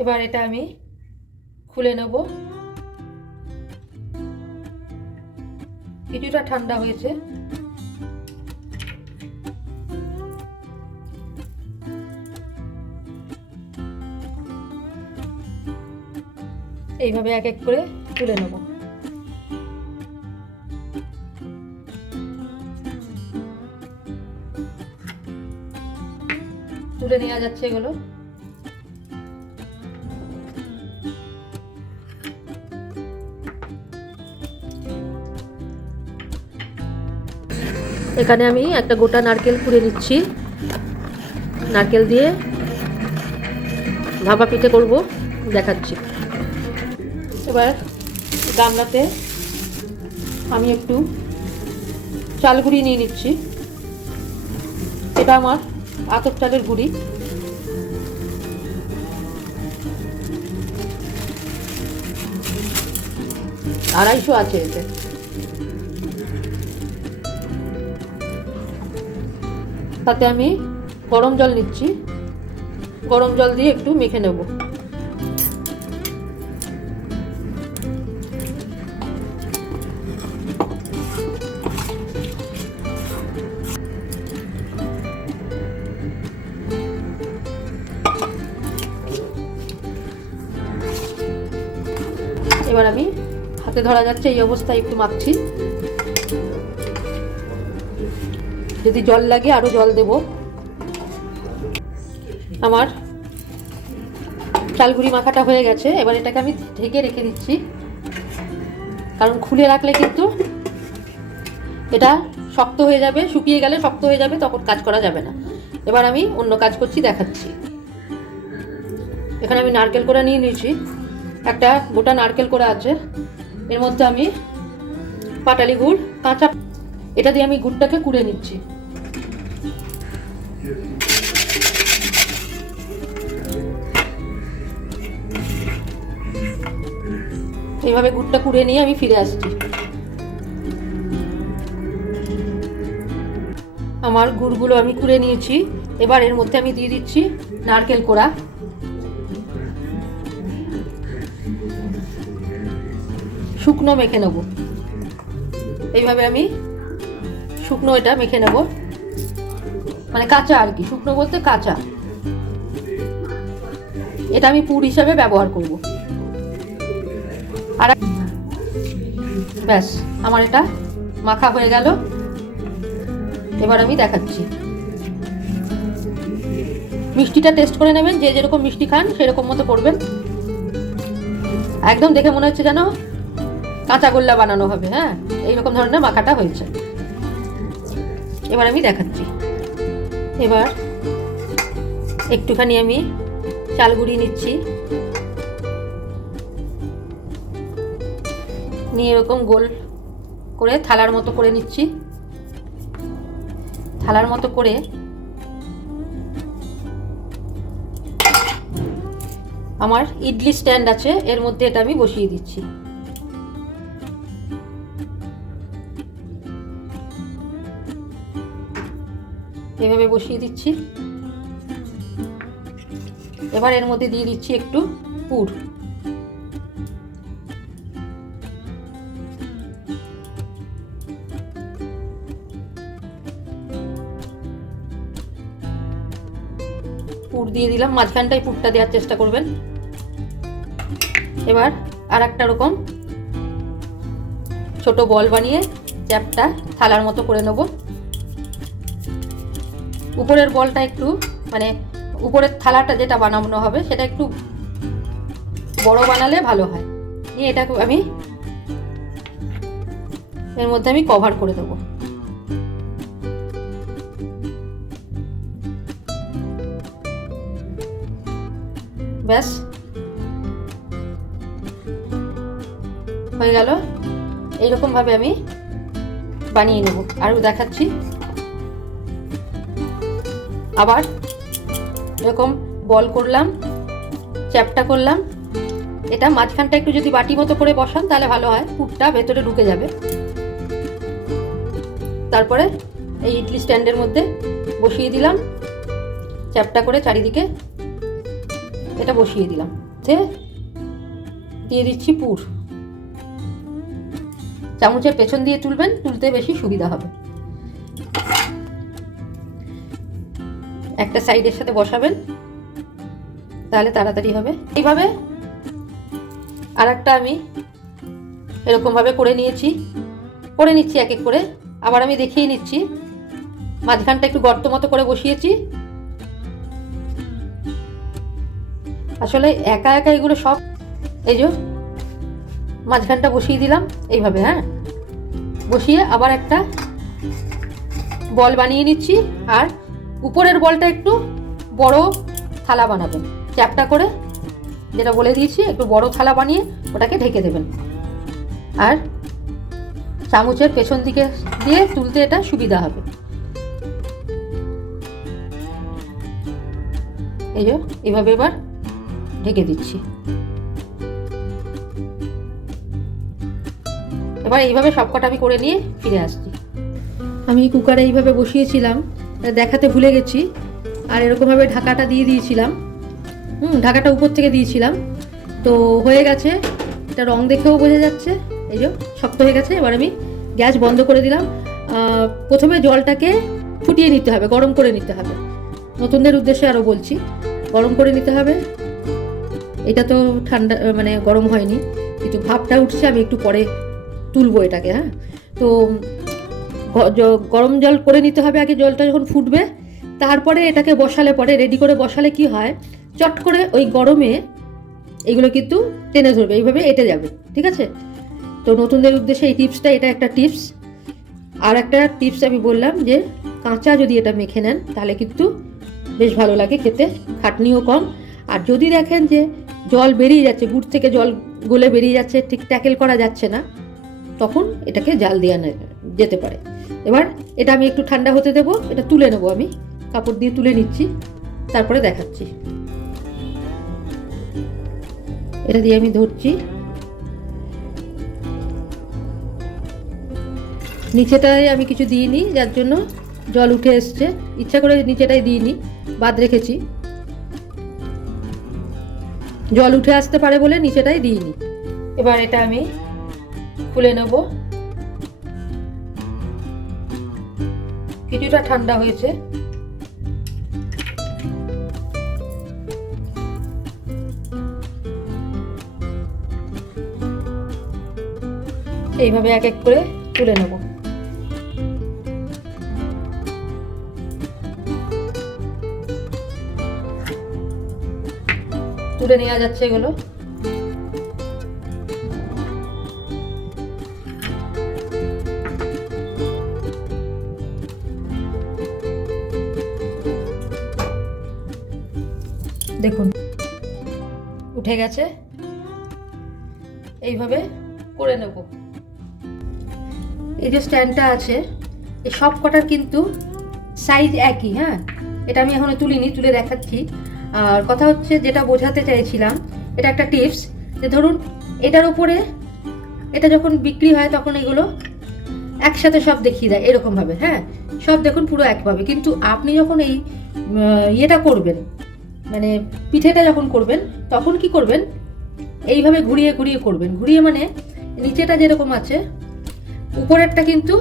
এবার এটা আমি খুলে নেব। কিছুটা ঠান্ডা হয়েছে। এইভাবে এক এক করে তুলে নেব। তুলে নেওয়া যাচ্ছে এগুলো। এখানে আমি একটা গোটা নারকেল কুড়ে নিচ্ছি। নারকেল দিয়ে ভাপা পিঠে করব, দেখাচ্ছি। এবার গামলাতে আমি একটু চাল গুঁড়ি নিয়ে নিচ্ছি। এটা আমার আতপ চালের গুঁড়ি। আড়াইশো আছে এতে। তাতে আমি গরম জল নিচ্ছি। গরম জল দিয়ে একটু মেখে নেব। এবার আমি হাতে ধরা যাচ্ছে এই অবস্থায় একটু মাখছি। যদি জল লাগে আরো জল দেব। আমার চালগুড়ি মাখাটা হয়ে গেছে। এবার এটাকে আমি ঢেকে রেখে দিচ্ছি, কারণ খুলে রাখলে কিন্তু এটা শক্ত হয়ে যাবে। শুকিয়ে গেলে শক্ত হয়ে যাবে, তখন কাজ করা যাবে না। এবার আমি অন্য কাজ করছি, দেখাচ্ছি। এখানে আমি নারকেল কোড়া নিয়ে নিয়েছি। একটা গোটা নারকেল কোড়া আছে। এর মধ্যে আমি পাটালি গুড় কাঁচা, এটা দিয়ে আমি গুড়টাকে কুড়ে নিচ্ছি। এইভাবে গুড়টা কুড়ে নিয়ে আমি ফিরে আসছি। আমার গুড়গুলো আমি কুড়ে নিয়েছি। এবার এর মধ্যে আমি দিয়ে দিচ্ছি নারকেল কোড়া। শুকনো মেখে নেব। এইভাবে আমি শুকনো এটা মেখে নেব, মানে কাঁচা আর কি। শুকনো বলতে কাঁচা। এটা আমি পুর হিসাবে ব্যবহার করব। আর ব্যাস, আমার এটা মাখা হয়ে গেল। এবার আমি দেখাচ্ছি। মিষ্টিটা টেস্ট করে নেবেন, যে যেরকম মিষ্টি খান সেরকম মতো করবেন। একদম দেখে মনে হচ্ছে যেন কাঁচা গোল্লা বানানো হবে। হ্যাঁ, এইরকম ধরনের মাখাটা হয়েছে। এবার আমি দেখাচ্ছি। এবার একটুখানি আমি চাল গুঁড়ি নিচ্ছি, নিয়ে এরকম গোল করে থালার মতো করে নিচ্ছি। থালার মতো করে আমার ইডলি স্ট্যান্ড আছে, এর মধ্যে এটা আমি বসিয়ে দিচ্ছি। এভাবে বসিয়ে দিচ্ছি। এবার এর মধ্যে দিয়ে দিচ্ছি একটু পুর। পুর দিয়ে দিলাম। মাঝখানটায় পুরটা দেওয়ার চেষ্টা করবেন। এবার আর একটা রকম ছোট বল বানিয়ে চ্যাপটা থালার মতো করে নেব। উপরের বলটা একটু, মানে উপরের থালাটা যেটা বানানো হবে সেটা একটু বড় বানালে ভালো হয়। নিয়ে এটাকে আমি এর মধ্যে আমি কভার করে দেবো। ব্যাস হয়ে গেল। এইরকম ভাবে আমি বানিয়ে নেব। আর দেখাচ্ছি। আবার এরকম বল করলাম, চ্যাপটা করলাম। এটা মাঝখানটা একটু যদি বাটি মতো করে বসান তাহলে ভালো হয়, পুরটা ভেতরে ঢুকে যাবে। তারপরে এই ইডলি স্ট্যান্ডের মধ্যে বসিয়ে দিলাম, চ্যাপটা করে চারিদিকে। এটা বসিয়ে দিলাম, দিয়ে দিচ্ছি পুর। চামচের পেছন দিয়ে তুলবেন, তুলতে বেশি সুবিধা হবে। একটা সাইডের সাথে বসাবেন, তাহলে তাড়াতাড়ি হবে। এইভাবে আর একটা আমি এরকমভাবে করে নিচ্ছি এক এক করে। আবার আমি দেখিয়ে নিচ্ছি। মাঝখানটা একটু গর্ত মতো করে বসিয়েছি। আসলে একা একা এগুলো সব, এই যে মাঝখানটা বসিয়ে দিলাম এইভাবে, হ্যাঁ, বসিয়ে আবার একটা বল বানিয়ে নিচ্ছি। আর উপরের বলটা একটু বড় থালা বানাবেন, চ্যাপটা করে, যেটা বলে দিয়েছি, একটু বড় থালা বানিয়ে ওটাকে ঢেকে দেবেন। আর চামচের পেছন দিকে দিয়ে তুলতে এটা সুবিধা হবে। এই যে এইভাবে এবার ঢেকে দিচ্ছি। এবার এইভাবে সবকটা আমি করে নিয়ে ফিরে আসছি। আমি কুকারে এইভাবে বসিয়েছিলাম, দেখাতে ভুলে গেছি। আর এরকমভাবে ঢাকাটা দিয়ে দিয়েছিলাম, ঢাকাটা উপর থেকে দিয়েছিলাম। তো হয়ে গেছে, এটা রং দেখেও বোঝা যাচ্ছে। এই যে শক্ত হয়ে গেছে। এবার আমি গ্যাস বন্ধ করে দিলাম। প্রথমে জলটাকে ফুটিয়ে নিতে হবে, গরম করে নিতে হবে। নতুনদের উদ্দেশ্যে আরও বলছি, গরম করে নিতে হবে। এটা তো ঠান্ডা, মানে গরম হয়নি, কিন্তু ভাপটা উঠছে। আমি একটু পরে তুলবো এটাকে, হ্যাঁ। তো গরম জল করে নিতে হবে আগে। জলটা যখন ফুটবে, তারপরে এটাকে বসালে, পরে রেডি করে বসালে কি হয়, চট করে ওই গরমে এইগুলো কিন্তু টেনে ধরবে, এইভাবে এঁটে যাবে, ঠিক আছে। তো নতুনদের উদ্দেশ্যে এই টিপসটা, এটা একটা টিপস। আর একটা টিপস আমি বললাম যে কাঁচা যদি এটা মেখে নেন, তাহলে কিন্তু বেশ ভালো লাগে খেতে, খাটনিও কম। আর যদি দেখেন যে জল বেরিয়ে যাচ্ছে, গুড় থেকে জল গলে বেরিয়ে যাচ্ছে, ঠিক ট্যাকেল করা যাচ্ছে না, তখন এটাকে জাল দেওয়া যেতে পারে। এবার এটা আমি একটু ঠান্ডা হতে দেবো। এটা তুলে নেবো, আমি কাপড় দিয়ে তুলে নিচ্ছি, তারপরে দেখাচ্ছি। এটা দিয়ে আমি ধরছি। নিচেটায় আমি কিছু দিইনি, যার জন্য জল উঠে এসছে। ইচ্ছা করে নিচেটাই দিইনি, বাদ রেখেছি। জল উঠে আসতে পারে বলে নিচেটাই দিইনি। এবার এটা আমি খুলে নেব। কিছুটা ঠান্ডা হয়েছে। এইভাবে এক এক করে তুলে নেব। তুলে নেওয়া যাচ্ছে এগুলো। দেখুন উঠে গেছে। এইভাবে করে নেব। এই যে স্ট্যান্ডটা আছে, এই সব কটার কিন্তু সাইজ একই, হ্যাঁ। এটা আমি এখনো তুলিনি, তুলে দেখাচ্ছি। আর কথা হচ্ছে, যেটা বোঝাতে চাইছিলাম, এটা একটা টিপস, যে ধরুন এটার উপরে, এটা যখন বিক্রি হয় তখন এগুলো একসাথে সব দেখিয়ে দেয় এরকমভাবে, হ্যাঁ, সব দেখুন পুরো একভাবে। কিন্তু আপনি যখন এই ইয়েটা করবেন, মানে পিঠেটা যখন করবেন, তখন কি করবেন, এইভাবে ঘুরিয়ে ঘুরিয়ে করবেন। ঘুরিয়ে মানে নিচেটা যেরকম আছে, উপরেরটা কিন্তু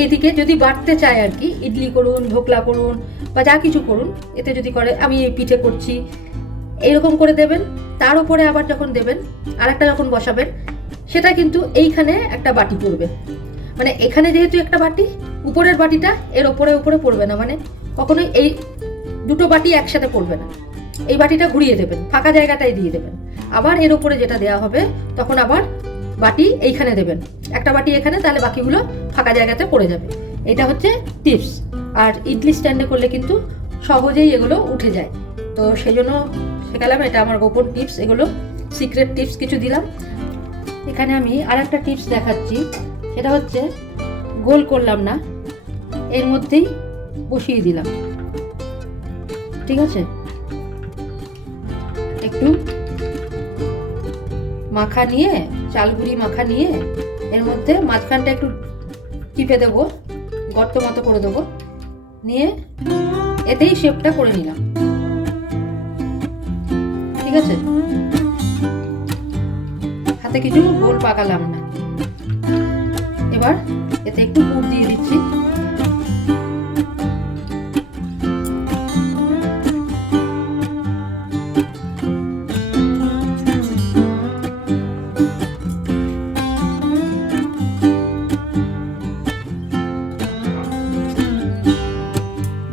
এইদিকে যদি বাড়তে চায় আর কি, ইডলি করুন, ঢোকলা করুন, বা যা কিছু করুন, এতে যদি করে, আমি এই পিঠে করছি, এইরকম করে দেবেন। তার উপরে আবার যখন দেবেন, আরেকটা যখন বসাবেন, সেটা কিন্তু এইখানে একটা বাটি পড়বে। মানে এখানে যেহেতু একটা বাটি, উপরের বাটিটা এর ওপরে উপরে পড়বে না, মানে কখনোই এই দুটো বাটি একসাথে পড়বে না। এই বাটিটা ঘুরিয়ে দেবেন, ফাঁকা জায়গাটাই দিয়ে দেবেন। আবার এর ওপরে যেটা দেওয়া হবে, তখন আবার বাটি এইখানে দেবেন, একটা বাটি এখানে, তাহলে বাকিগুলো ফাঁকা জায়গাতে পড়ে যাবে। এটা হচ্ছে টিপস। আর ইডলি স্ট্যান্ডে করলে কিন্তু সহজেই এগুলো উঠে যায়। তো সেই জন্য শেখালাম, এটা আমার গোপন টিপস, এগুলো সিক্রেট টিপস কিছু দিলাম। এখানে আমি আর একটা টিপস দেখাচ্ছি, সেটা হচ্ছে গোল করলাম না, এর মধ্যেই বসিয়ে দিলাম, ঠিক আছে। একটু মাখা নিয়ে, চালগুড়ি মাখা নিয়ে, এর মধ্যে মাঝখানটা একটু টিপে দেবো, গর্ত মতো করে দেবো, নিয়ে এতেই শেপটা করে নিলাম। ঠিক আছে, হাতে কিছু গোল পাকালাম না। এবার এতে একটু পুর দিয়ে দিচ্ছি।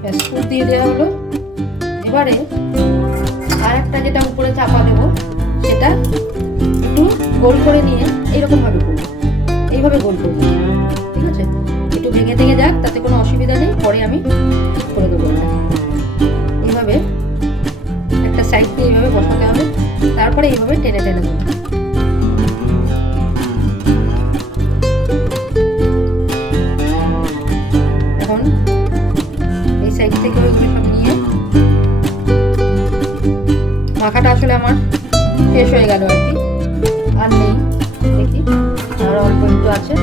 ব্যাস, পুর দিয়ে দেওয়া হলো। এবারে আর একটা যেটা উপরে চাপা দেবো, সেটা একটু গোল করে নিয়ে এইরকম ভাবে করবো, এইভাবে গোল করবো, ঠিক আছে। একটু ভেঙে ভেঙে যাক, তাতে কোনো অসুবিধা নেই, পরে আমি ঠিক করে দেবো। এইভাবে একটা সাইড দিয়ে এইভাবে বসাতে হবে, তারপরে এইভাবে টেনে টেনে দেবো। এখন এই সাইড থেকে ওইগুলো সব নিয়ে, মাখাটা আসলে আমার শেষ হয়ে গেল আর কি, আর নেই, দেখি আর অল্প একটু আছে।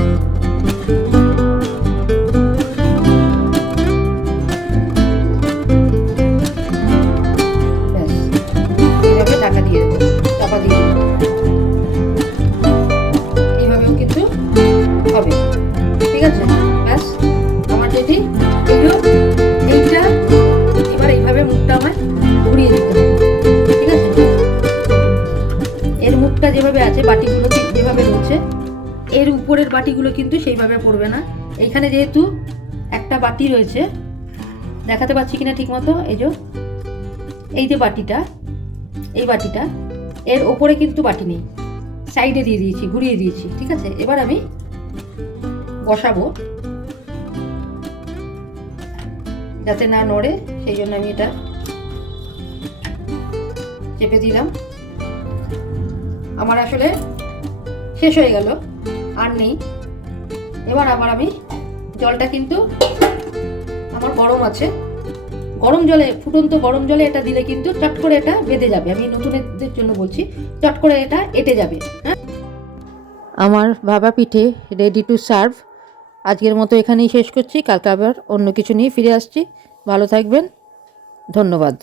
ব্যাস, এইভাবে ঢাকা দিয়ে দেবো, চাপা দিয়ে দেবো। এইভাবেও কিন্তু হবে, ঠিক আছে। ব্যাস, আমার যেটি এইটা এবার এইভাবে মুখটা আমার ঘুরিয়ে দিতে হবে, ঠিক আছে। এর মুখটা যেভাবে আছে, বাটিগুলো যেভাবে রয়েছে, এর উপরের বাটিগুলো কিন্তু সেইভাবে পড়বে না। এইখানে যেহেতু একটা বাটি রয়েছে, দেখাতে পাচ্ছি কিনা ঠিক মতো, এই যে বাটিটা, এই বাটিটা, এর ওপরে কিন্তু বাটি নেই, সাইডে দিয়ে দিয়েছি, ঘুরিয়ে দিয়েছি, ঠিক আছে। এবার আমি বসাবো যাতে না নড়ে, সেই জন্য আমি এটা চেপে দিলাম। আমার আসলে শেষ হয়ে গেল, আর নেই। এবার আবার আমি জলটা কিন্তু আমার গরম আছে, গরম জলে, ফুটন্ত গরম জলে এটা দিলে কিন্তু চট করে এটা বেঁধে যাবে। আমি নতুনদের জন্য বলছি, চট করে এটা এঁটে যাবে। হ্যাঁ, আমার ভাপা পিঠে রেডি টু সার্ভ। আজকের মতো এখানেই শেষ করছি, কালকে আবার অন্য কিছু নিয়ে ফিরে আসছি। ভালো থাকবেন, ধন্যবাদ।